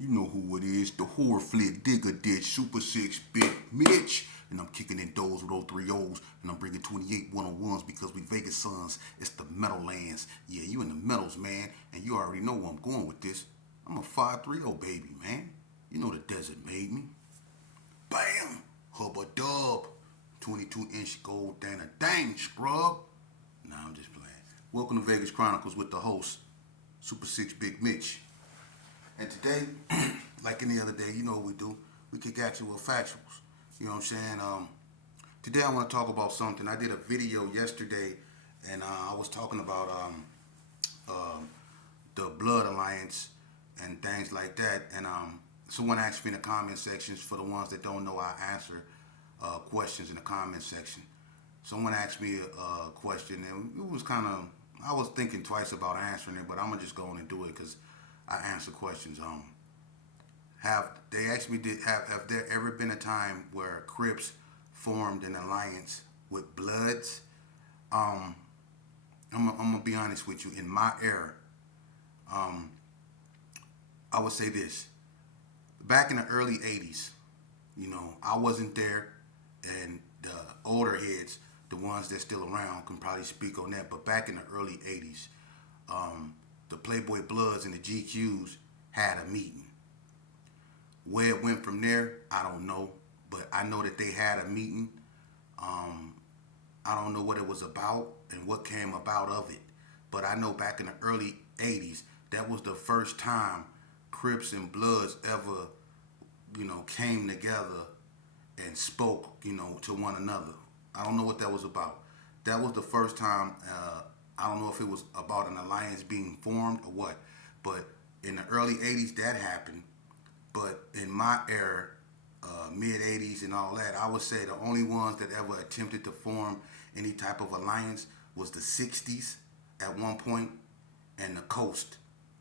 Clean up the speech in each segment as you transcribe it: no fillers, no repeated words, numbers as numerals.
You know who it is, the horror flick digger ditch, Super 6 Big Mitch. And I'm kicking in doors with 03 O's, and I'm bringing 28 101s because we Vegas sons. It's the Meadowlands. Yeah, you in the Meadows, man, and you already know where I'm going with this. I'm a 530 baby, man. You know the desert made me. Bam! Hubba dub. 22-inch gold Dana dang scrub. Nah, I'm just playing. Welcome to Vegas Chronicles with the host, Super 6 Big Mitch. And today, like any other day, you know what we do. We kick at you with factuals. You know what I'm saying? Today I want to talk about something. I did a video yesterday, and I was talking about the Blood Alliance and things like that. And someone asked me in the comment sections. For the ones that don't know, I answer questions in the comment section. Someone asked me a question, and it was kind of, I was thinking twice about answering it, but I'm gonna just go on and do it because I answer questions. Have they asked me, have there ever been a time where Crips formed an alliance with Bloods? Um, I'm gonna be honest with you. In my era, um, I would say this: back in the early '80s, I wasn't there, and the older heads, the ones that's still around, can probably speak on that. But back in the early '80s, the Playboy Bloods and the GQs had a meeting. Where it went from there, I don't know. But I know that they had a meeting. Um, I don't know what it was about and what came about of it. But I know back in the early '80s, that was the first time Crips and Bloods ever, came together and spoke, to one another. I don't know what that was about. That was the first time. I don't know if it was about an alliance being formed or what, but in the early '80s that happened. But in my era, mid '80s and all that, I would say the only ones that ever attempted to form any type of alliance was the '60s at one point, and the Coast,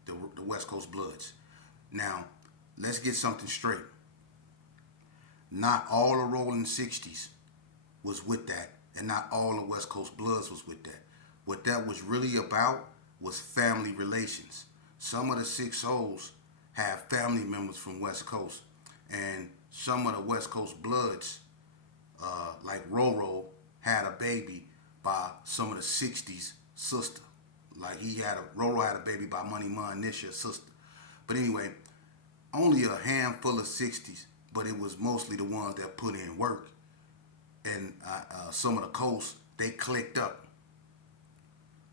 the West Coast Bloods. Now, let's get something straight. Not all the Rolling '60s was with that, and not all the West Coast Bloods was with that. What that was really about was family relations. Some of the 6-0s have family members from West Coast, and some of the West Coast Bloods, like Roro, had a baby by some of the '60s sister. Like Roro had a baby by Money Ma Nisha's sister. But anyway, only a handful of '60s, but it was mostly the ones that put in work. And some of the coast, they clicked up.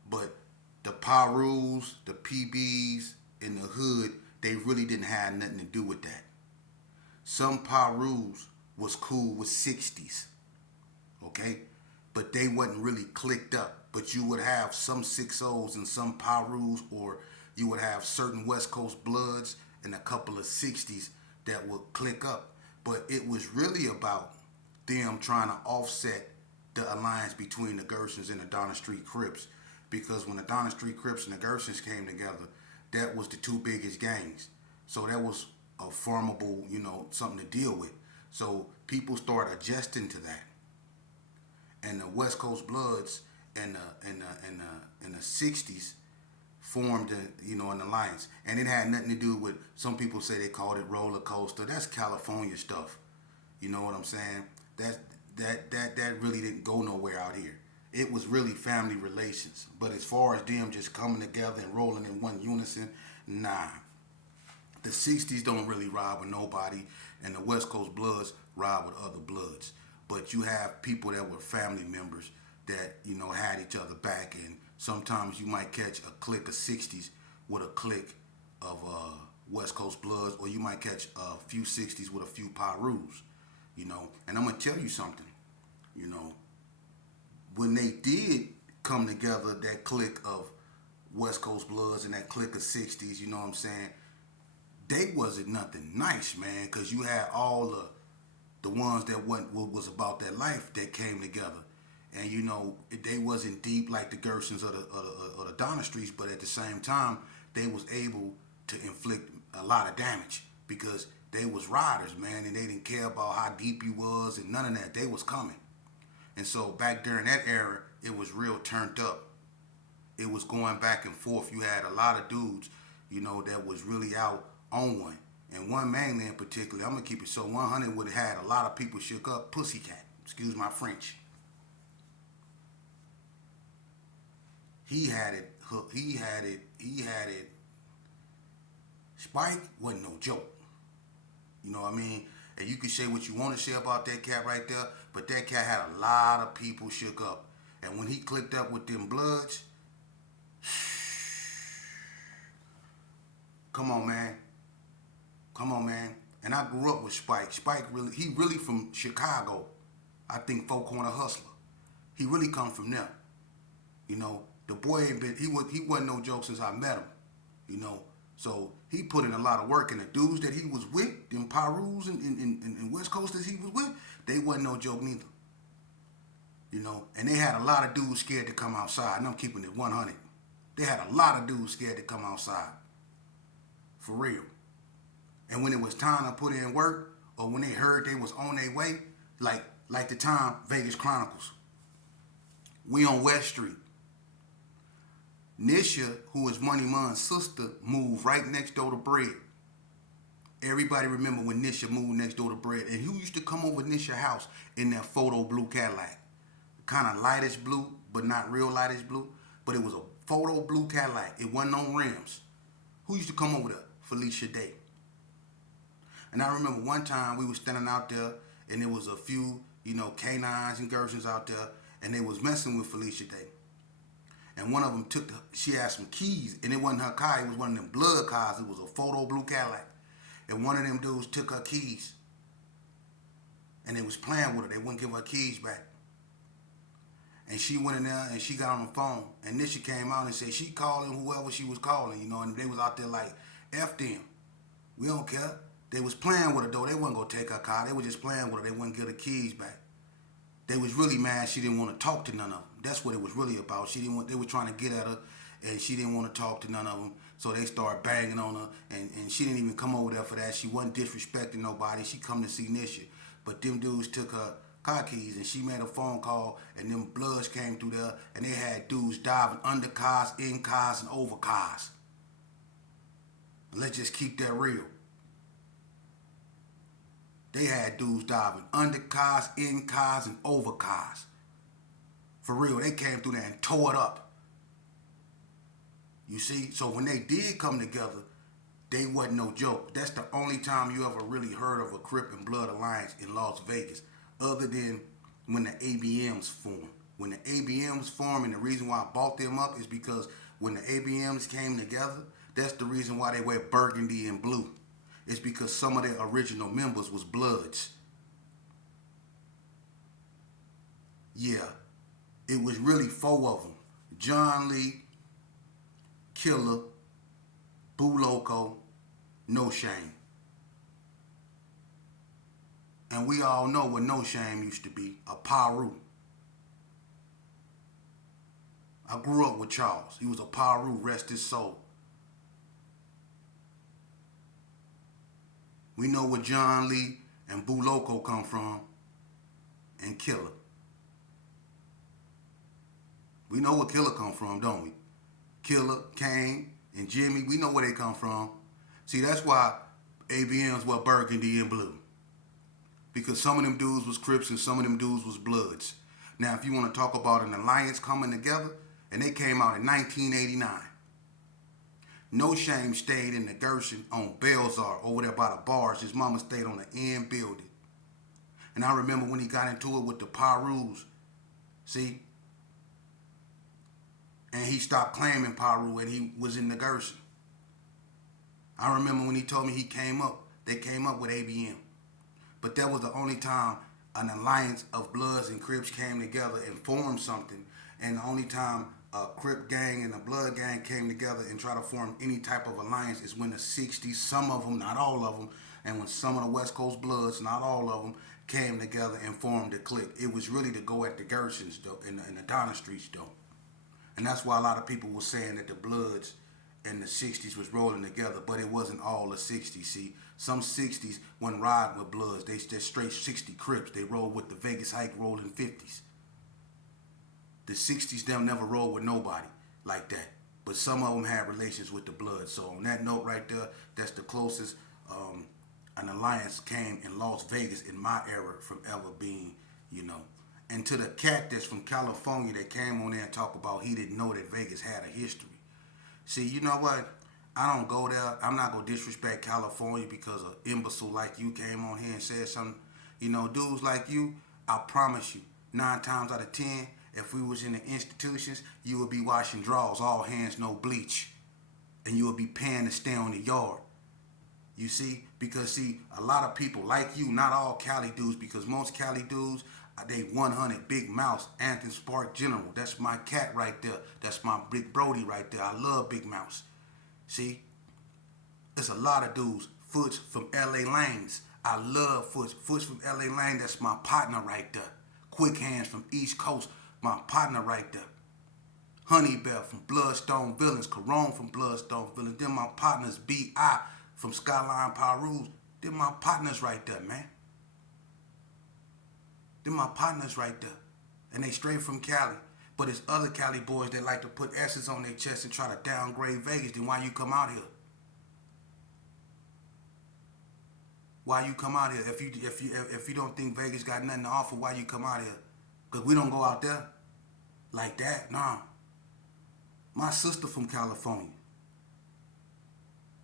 But the Pirus, the PBs in the hood, they really didn't have nothing to do with that. Some Pirus was cool with '60s, okay? But they wasn't really clicked up. But you would have some 6-0s and some Pirus, or you would have certain West Coast Bloods and a couple of '60s that would click up. But it was really about them trying to offset the alliance between the Gersons and the Donner Street Crips. Because when the Donner Street Crips and the Gersons came together, that was the two biggest gangs. So that was a formidable, something to deal with. So people started adjusting to that. And the West Coast Bloods and the '60s formed an alliance. And it had nothing to do with, some people say they called it roller coaster. That's California stuff. You know what I'm saying? That really didn't go nowhere out here. It was really family relations. But as far as them just coming together and rolling in one unison, nah. The '60s don't really ride with nobody, and the West Coast Bloods ride with other Bloods. But you have people that were family members that, had each other back, and sometimes you might catch a clique of '60s with a clique of West Coast Bloods, or you might catch a few '60s with a few Pirus, And I'm going to tell you something, you know, when they did come together, that clique of West Coast Bloods and that clique of '60s, you know what I'm saying? They wasn't nothing nice, man, because you had all the ones that was about that life that came together, and they wasn't deep like the Gersons or the Donner Streets, but at the same time they was able to inflict a lot of damage because they was riders, man, and they didn't care about how deep you was and none of that. They was coming. And so back during that era, it was real turned up. It was going back and forth. You had a lot of dudes, that was really out on one. And one mainly in particular, I'm gonna keep it so 100 would have had a lot of people shook up. Pussycat, excuse my French. He had it. He had it. He had it. Spike wasn't no joke. You know what I mean? And you can say what you want to say about that cat right there, but that cat had a lot of people shook up. And when he clicked up with them Bloods, come on, man. Come on, man. And I grew up with Spike. Spike he really from Chicago. I think Four Corner Hustler. He really come from there. You know, the boy ain't been, he wasn't no joke since I met him. You know, so he put in a lot of work, and the dudes that he was with, them Pyrus and West Coasters he was with, they wasn't no joke neither. You know, and they had a lot of dudes scared to come outside, and I'm keeping it 100. They had a lot of dudes scared to come outside. For real. And when it was time to put in work, or when they heard they was on their way, like the time Vegas Chronicles, we on West Street. Nisha, who is Money Mun's sister, moved right next door to Bread. Everybody remember when Nisha moved next door to Bread, and who used to come over Nisha's house in that photo blue Cadillac, kind of lightish blue, but not real lightish blue, but it was a photo blue Cadillac. It wasn't on rims. Who used to come over there? Felicia Day. And I remember one time we was standing out there, and there was a few, canines and Gersons out there, and they was messing with Felicia Day. And one of them she had some keys, and it wasn't her car, it was one of them blood cars. It was a photo blue Cadillac. And one of them dudes took her keys, and they was playing with her. They wouldn't give her keys back. And she went in there, and she got on the phone, and then she came out and said she calling whoever she was calling, and they was out there like, F them. We don't care. They was playing with her, though. They wasn't going to take her car. They were just playing with her. They wouldn't give her keys back. They was really mad she didn't want to talk to none of them. That's what it was really about. They were trying to get at her, and she didn't want to talk to none of them. So they started banging on her, and she didn't even come over there for that. She wasn't disrespecting nobody. She come to see Nisha. But them dudes took her car keys, and she made a phone call, and them Bloods came through there, and they had dudes diving under cars, in cars, and over cars. Let's just keep that real. They had dudes diving under cars, in cars, and over cars. For real, they came through there and tore it up. You see? So when they did come together, they wasn't no joke. That's the only time you ever really heard of a Crip and Blood alliance in Las Vegas, other than when the ABMs formed. When the ABMs formed, and the reason why I bought them up is because when the ABMs came together, that's the reason why they wear burgundy and blue. It's because some of their original members was Bloods. Yeah, it was really 4 of them. John Lee, Killer, Boo Loco, No Shame. And we all know what No Shame used to be, a Paru. I grew up with Charles. He was a Paru, rest his soul. We know where John Lee and Boo Loco come from, and Killer. We know where Killer come from, don't we? Killer, Kane, and Jimmy, we know where they come from. See, that's why ABMs were burgundy and blue. Because some of them dudes was Crips and some of them dudes was Bloods. Now, if you want to talk about an alliance coming together, and they came out in 1989. No Shame stayed in the Gershon on Belzar over there by the bars. His mama stayed on the end building. And I remember when he got into it with the Pyrus, see? And he stopped claiming Pyru and he was in the Gershon. I remember when he told me they came up with ABM. But that was the only time an alliance of Bloods and Crips came together and formed something. And the only time a Crip gang and a Blood gang came together and tried to form any type of alliance is when the 60s, some of them, not all of them, and when some of the West Coast Bloods, not all of them, came together and formed a clique. It was really to go at the Gershons, though, in the Donna Streets, though. And that's why a lot of people were saying that the Bloods and the 60s was rolling together, but it wasn't all the 60s, see. Some 60s wasn't riding with Bloods. They just straight 60 Crips. They rolled with the Vegas Hike rolling 50s. The 60s, them never rolled with nobody like that. But some of them had relations with the Bloods. So on that note right there, that's the closest an alliance came in Las Vegas in my era from ever being, you know. And to the cat that's from California that came on there and talked about he didn't know that Vegas had a history. See, you know what? I don't go there. I'm not going to disrespect California because an imbecile like you came on here and said something. You know, dudes like you, I promise you, 9 times out of 10, if we was in the institutions, you would be washing drawers, all hands, no bleach. And you would be paying to stay on the yard. You see? Because, see, a lot of people like you, not all Cali dudes, because most Cali dudes, they 100 Big Mouse, Anthony Spark General. That's my cat right there. That's my Big Brody right there. I love Big Mouse. See? There's a lot of dudes. Foots from LA Lanes. I love Foots. Foots from LA Lane, that's my partner right there. Quick Hands from East Coast, my partner right there. Honey Bell from Bloodstone Villains. Corone from Bloodstone Villains. Then my partners B.I. from Skyline Pyrus. Then my partners right there, man. Then my partners right there. And they straight from Cali. But it's other Cali boys that like to put S's on their chest and try to downgrade Vegas. Then why you come out here? Why you come out here? If you don't think Vegas got nothing to offer, why you come out here? Because we don't go out there like that. Nah. My sister from California.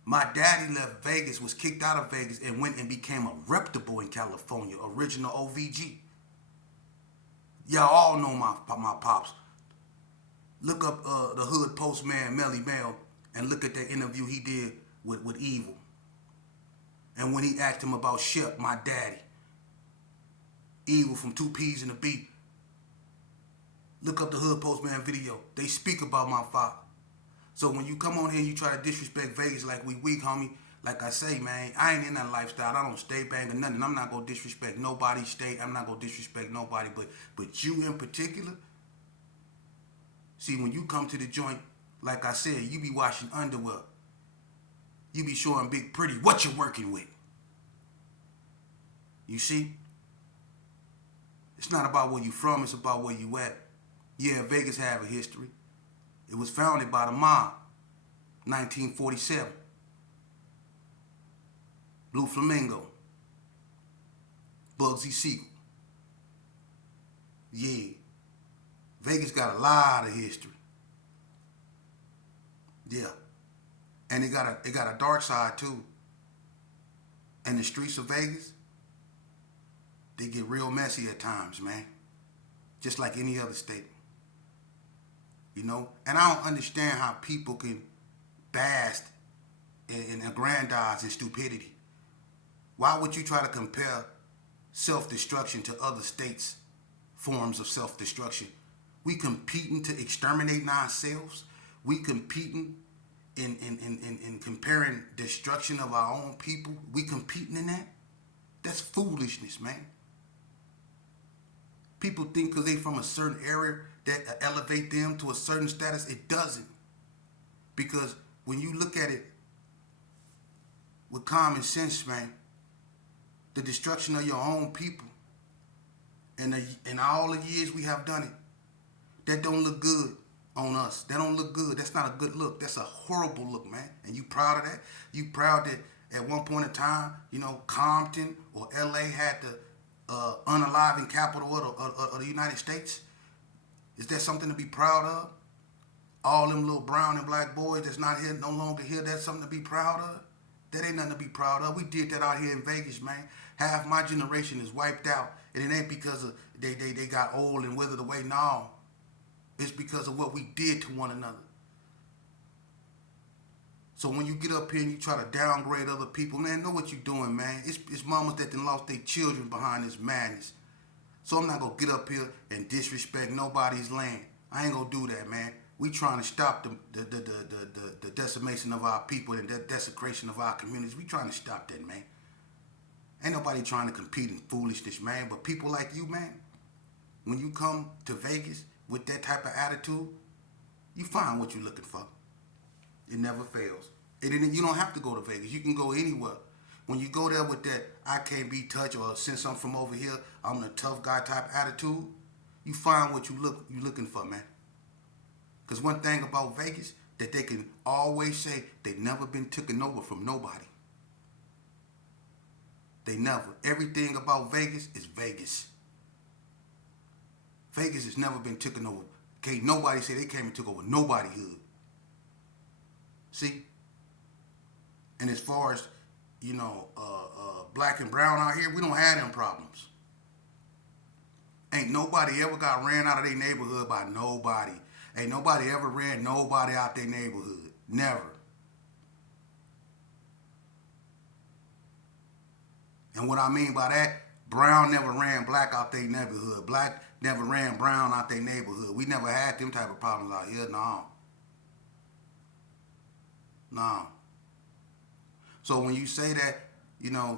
My daddy left Vegas, was kicked out of Vegas, and went and became a reputable in California. Original OVG. Y'all all know my pops. Look up the Hood Postman Melly Mel and look at that interview he did with Evil. And when he asked him about Shep, my daddy. Evil from 2 P's and a Beat. Look up the Hood Postman video. They speak about my father. So when you come on here and you try to disrespect Vegas like we weak, homie, like I say, man, I ain't in that lifestyle. I don't stay banging nothing. I'm not going to disrespect nobody's state. I'm not going to disrespect nobody. But you in particular, see, when you come to the joint, like I said, you be washing underwear. You be showing Big Pretty what you're working with. You see? It's not about where you from. It's about where you at. Yeah, Vegas have a history. It was founded by the mob, 1947. Blue Flamingo. Bugsy Siegel. Yeah. Vegas got a lot of history. Yeah. And it got a dark side too. And the streets of Vegas, they get real messy at times, man. Just like any other state. You know? And I don't understand how people can bask and aggrandize in stupidity. Why would you try to compare self-destruction to other states' forms of self-destruction? We competing to exterminate ourselves. We competing in comparing destruction of our own people. We competing in that? That's foolishness, man. People think because they from a certain area that elevate them to a certain status. It doesn't. Because when you look at it with common sense, man, the destruction of your own people and in all the years we have done it, that don't look good on us. That don't look good. That's not a good look. That's a horrible look, man. And you proud of that? You proud that at one point in time, you know, Compton or LA had the unaliving capital of the United States? Is that something to be proud of? All them little brown and black boys that's not here, no longer here, that's something to be proud of? That ain't nothing to be proud of. We did that out here in Vegas, man. Half my generation is wiped out. And it ain't because of they got old and withered away. No. It's because of what we did to one another. So when you get up here and you try to downgrade other people, man, know what you're doing, man. It's mamas that done lost their children behind this madness. So I'm not going to get up here and disrespect nobody's land. I ain't going to do that, man. We trying to stop the decimation of our people and the desecration of our communities. We trying to stop that, man. Ain't nobody trying to compete in foolishness, man. But people like you, man, when you come to Vegas with that type of attitude, you find what you're looking for. It never fails. You don't have to go to Vegas. You can go anywhere. When you go there with that I can't be touched, or since I'm from over here, I'm the tough guy type attitude, you find what you looking for, man. Because one thing about Vegas that they can always say, they never been taken over from nobody. They never. Everything about Vegas is Vegas. Vegas has never been taken over. Can't nobody say they came and took over nobody hood. See? And as far as, black and brown out here, we don't have them problems. Ain't nobody ever got ran out of their neighborhood by nobody. Ain't nobody ever ran nobody out their neighborhood. Never. And what I mean by that, brown never ran black out their neighborhood. Black never ran brown out their neighborhood. We never had them type of problems out here. No. No. So when you say that,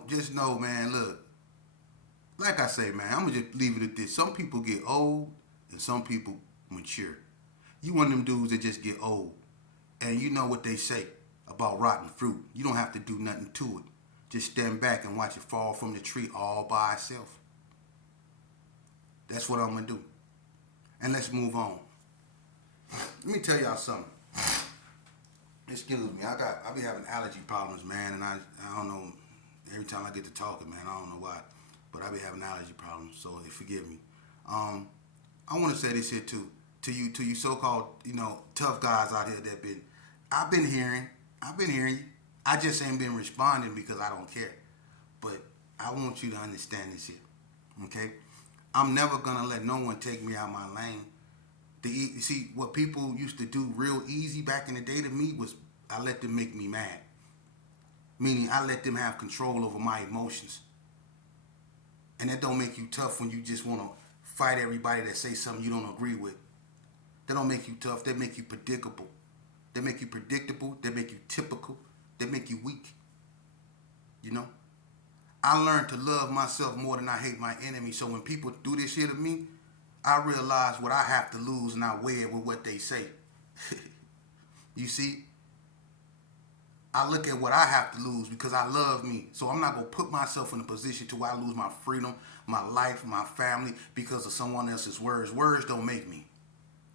just know, man, look, like I say, man, I'm going to just leave it at this. Some people get old and some people mature. You one of them dudes that just get old. And you know what they say about rotten fruit. You don't have to do nothing to it. Just stand back and watch it fall from the tree all by itself. That's what I'm going to do. And let's move on. Let me tell y'all something. Excuse me. I be having allergy problems, man, and I don't know. Every time I get to talking, man, I don't know why, but I be having allergy problems. So forgive me. I want to say this here too, to you so-called tough guys out here I've been hearing you. I just ain't been responding because I don't care. But I want you to understand this here, okay? I'm never gonna let no one take me out my lane. See, what people used to do real easy back in the day to me was I let them make me mad. Meaning I let them have control over my emotions. And that don't make you tough when you just want to fight everybody that say something you don't agree with. That don't make you tough. That make you predictable. They make you predictable. They make you typical. They make you weak. I learned to love myself more than I hate my enemy. So when people do this shit to me, I realize what I have to lose and I weigh it with what they say. You see? I look at what I have to lose because I love me. So I'm not going to put myself in a position to where I lose my freedom, my life, my family because of someone else's words. Words don't make me.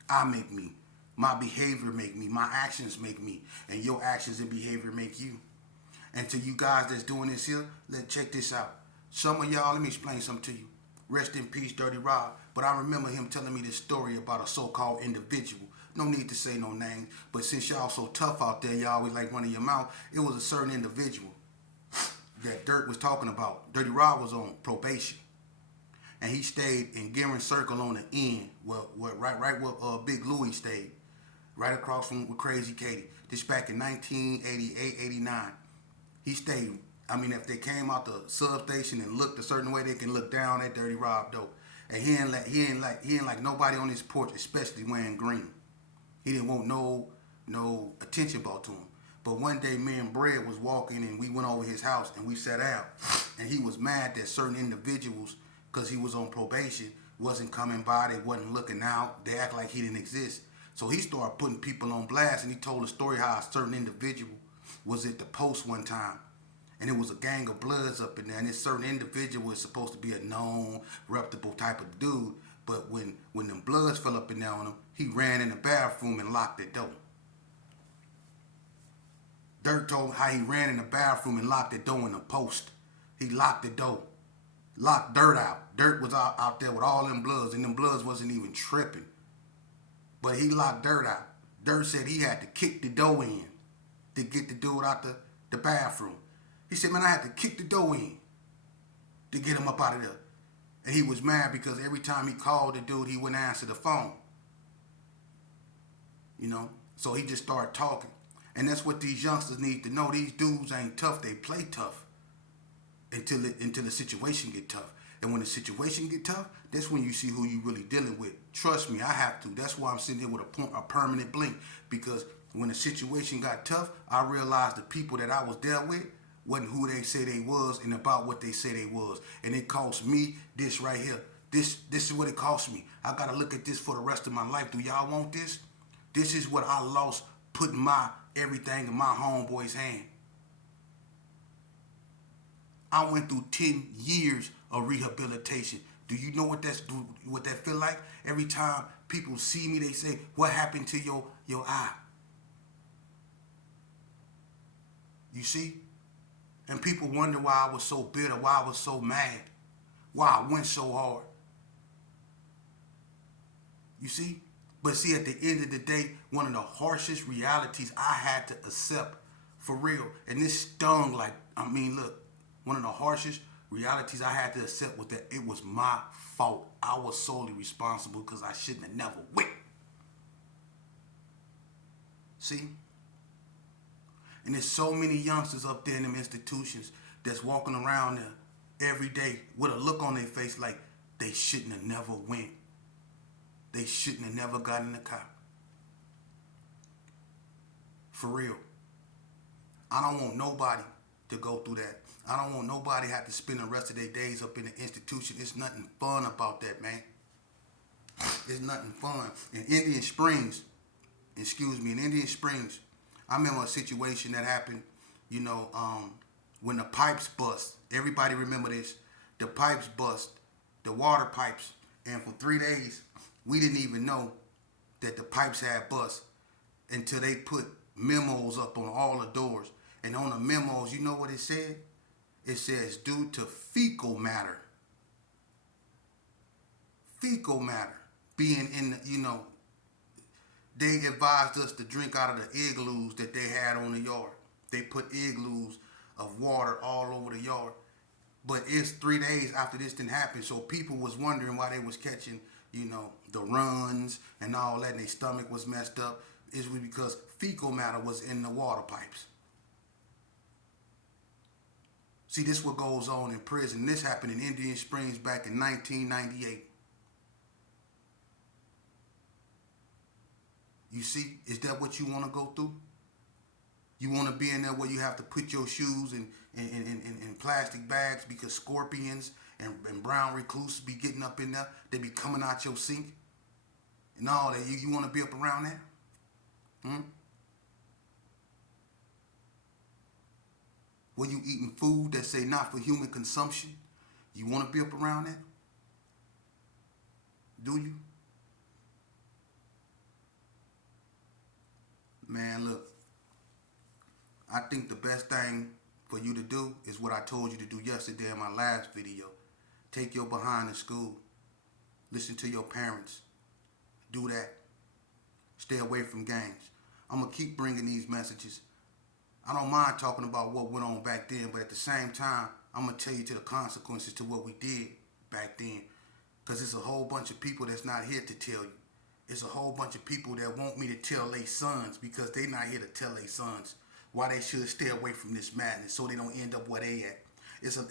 I make me. My behavior make me. My actions make me. And your actions and behavior make you. And to you guys that's doing this here, let's check this out. Some of y'all, let me explain something to you. Rest in peace, Dirty Rob. But I remember him telling me this story about a so-called individual. No need to say no names. But since y'all so tough out there, y'all always like running your mouth. It was a certain individual that Dirt was talking about. Dirty Rob was on probation. And he stayed in Gearing Circle on the end, right where Big Louie stayed. Right across from with Crazy Katie. This back in 1988, 89. He stayed. If they came out the substation and looked a certain way, they can look down at Dirty Rob though. And he ain't like nobody on his porch, especially wearing green. He didn't want no attention brought to him. But one day, me and Brad was walking and we went over his house and we sat down. And he was mad that certain individuals, because he was on probation, wasn't coming by. They wasn't looking out. They act like he didn't exist. So he started putting people on blast and he told a story how a certain individual was at the post one time. And it was a gang of bloods up in there. And this certain individual was supposed to be a known, reputable type of dude. But when them bloods fell up in there on him, he ran in the bathroom and locked the door. Dirt told how he ran in the bathroom and locked the door in the post. He locked the door. Locked Dirt out. Dirt was out there with all them bloods. And them bloods wasn't even tripping. But he locked Dirt out. Dirt said he had to kick the door in to get the dude out the bathroom. He said, man, I had to kick the door in to get him up out of there. And he was mad because every time he called the dude, he wouldn't answer the phone. So he just started talking. And that's what these youngsters need to know. These dudes ain't tough. They play tough until the situation get tough. And when the situation get tough, that's when you see who you really dealing with. Trust me, I have to. That's why I'm sitting here with a permanent blink. Because when the situation got tough, I realized the people that I was there with wasn't who they say they was and about what they say they was. And it cost me this right here. This is what it cost me. I got to look at this for the rest of my life. Do y'all want this? This is what I lost putting my everything in my homeboy's hand. I went through 10 years of rehabilitation. Do you know what that feel like? Every time people see me, they say, what happened to your eye? You see? And people wonder why I was so bitter, why I was so mad, why I went so hard. You see? But see, at the end of the day, one of the harshest realities I had to accept for real, and this stung like, I mean, look, one of the harshest realities I had to accept was that it was my fault. I was solely responsible because I shouldn't have never went. See? And there's so many youngsters up there in them institutions that's walking around there every day with a look on their face like they shouldn't have never went. They shouldn't have never got in the car. For real. I don't want nobody to go through that. I don't want nobody to have to spend the rest of their days up in the institution. It's nothing fun about that, man. It's nothing fun. In Indian Springs, I remember a situation that happened, when the pipes bust. Everybody remember this. The pipes bust, the water pipes. And for 3 days, we didn't even know that the pipes had bust until they put memos up on all the doors. And on the memos, you know what it said? It says, due to fecal matter. Fecal matter being in the, they advised us to drink out of the igloos that they had on the yard. They put igloos of water all over the yard. But it's 3 days after this didn't happen, so people was wondering why they was catching, the runs and all that, and their stomach was messed up. It was because fecal matter was in the water pipes. See, this is what goes on in prison. This happened in Indian Springs back in 1998. You see, is that what you want to go through? You want to be in there where you have to put your shoes in plastic bags because scorpions and brown recluses be getting up in there. They be coming out your sink and all that. You want to be up around that? Where you eating food that say not for human consumption? You want to be up around that? Do you? Man, look. I think the best thing for you to do is what I told you to do yesterday in my last video. Take your behind to school. Listen to your parents. Do that. Stay away from gangs. I'm going to keep bringing these messages. I don't mind talking about what went on back then, but at the same time, I'm going to tell you to the consequences to what we did back then. Because it's a whole bunch of people that's not here to tell you. It's a whole bunch of people that want me to tell their sons because they not here to tell their sons why they should stay away from this madness so they don't end up where they at.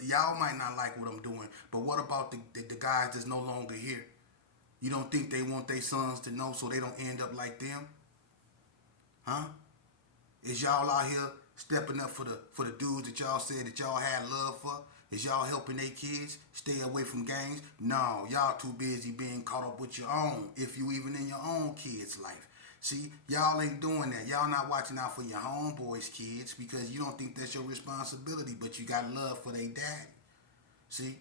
Y'all might not like what I'm doing, but what about the guys that's no longer here? You don't think they want their sons to know so they don't end up like them? Huh? Is y'all out here stepping up for the dudes that y'all said that y'all had love for? Is y'all helping their kids stay away from gangs? No, y'all too busy being caught up with your own, if you even in your own kids' life. See, y'all ain't doing that. Y'all not watching out for your homeboys' kids because you don't think that's your responsibility, but you got love for their daddy. See?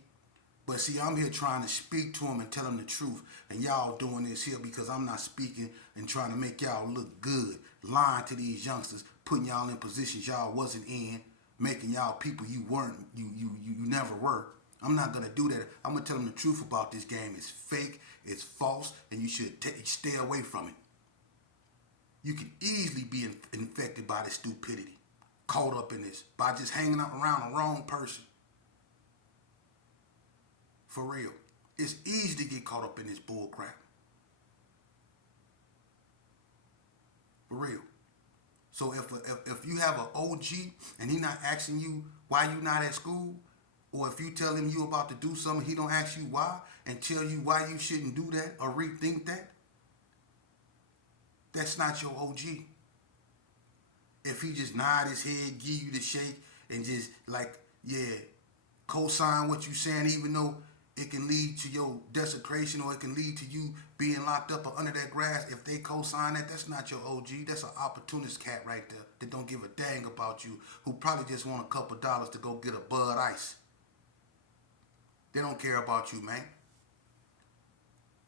But see, I'm here trying to speak to them and tell them the truth. And y'all doing this here because I'm not speaking and trying to make y'all look good. Lying to these youngsters, putting y'all in positions y'all wasn't in, making y'all people you weren't, you never were. I'm not going to do that. I'm going to tell them the truth about this game. It's fake, it's false, and you should stay away from it. You can easily be infected by this stupidity, caught up in this, by just hanging out around the wrong person. For real. It's easy to get caught up in this bull crap. For real. So if you have an OG and he not asking you why you not at school, or if you tell him you about to do something, he don't ask you why and tell you why you shouldn't do that or rethink that, that's not your OG. If he just nod his head, give you the shake, and just like, yeah, co-sign what you saying, even though it can lead to your desecration or it can lead to you being locked up or under that grass. If they co-sign that, that's not your OG. That's an opportunist cat right there that don't give a dang about you, who probably just want a couple dollars to go get a Bud Ice. They don't care about you, man.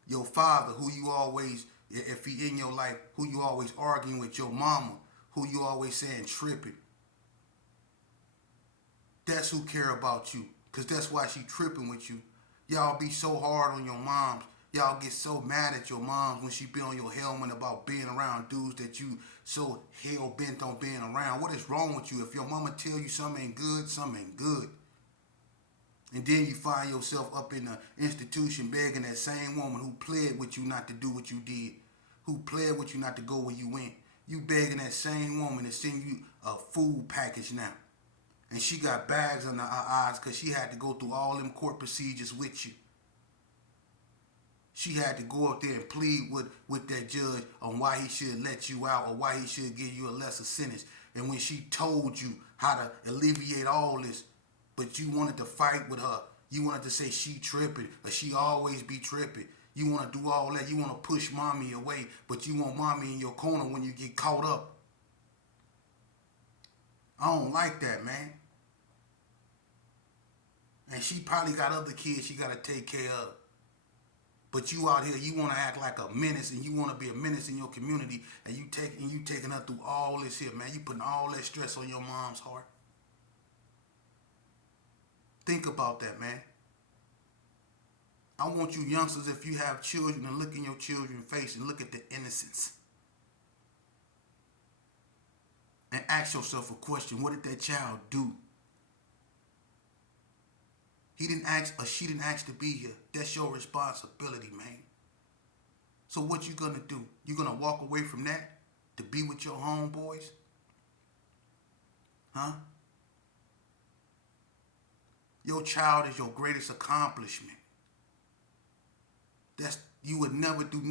Your father, who you always, if he in your life, who you always arguing with, your mama, who you always saying tripping. That's who care about you. Cause that's why she tripping with you. Y'all be so hard on your moms. Y'all get so mad at your moms when she be on your helmet about being around dudes that you so hell bent on being around. What is wrong with you? If your mama tell you something ain't good, something ain't good. And then you find yourself up in the institution begging that same woman who pled with you not to do what you did, who pled with you not to go where you went. You begging that same woman to send you a food package now. And she got bags under her eyes because she had to go through all them court procedures with you. She had to go up there and plead with that judge on why he should let you out or why he should give you a lesser sentence. And when she told you how to alleviate all this, but you wanted to fight with her, you wanted to say she tripping or she always be tripping. You want to do all that. You want to push mommy away, but you want mommy in your corner when you get caught up. I don't like that, man. And she probably got other kids she got to take care of. But you out here, you want to act like a menace and you want to be a menace in your community and you taking her through all this here, man. You putting all that stress on your mom's heart. Think about that, man. I want you youngsters, if you have children, to look in your children's face and look at the innocence. And ask yourself a question. What did that child do? He didn't ask or she didn't ask to be here. That's your responsibility, man. So what you gonna do? You gonna walk away from that to be with your homeboys? Huh? Your child is your greatest accomplishment. You would never do nothing.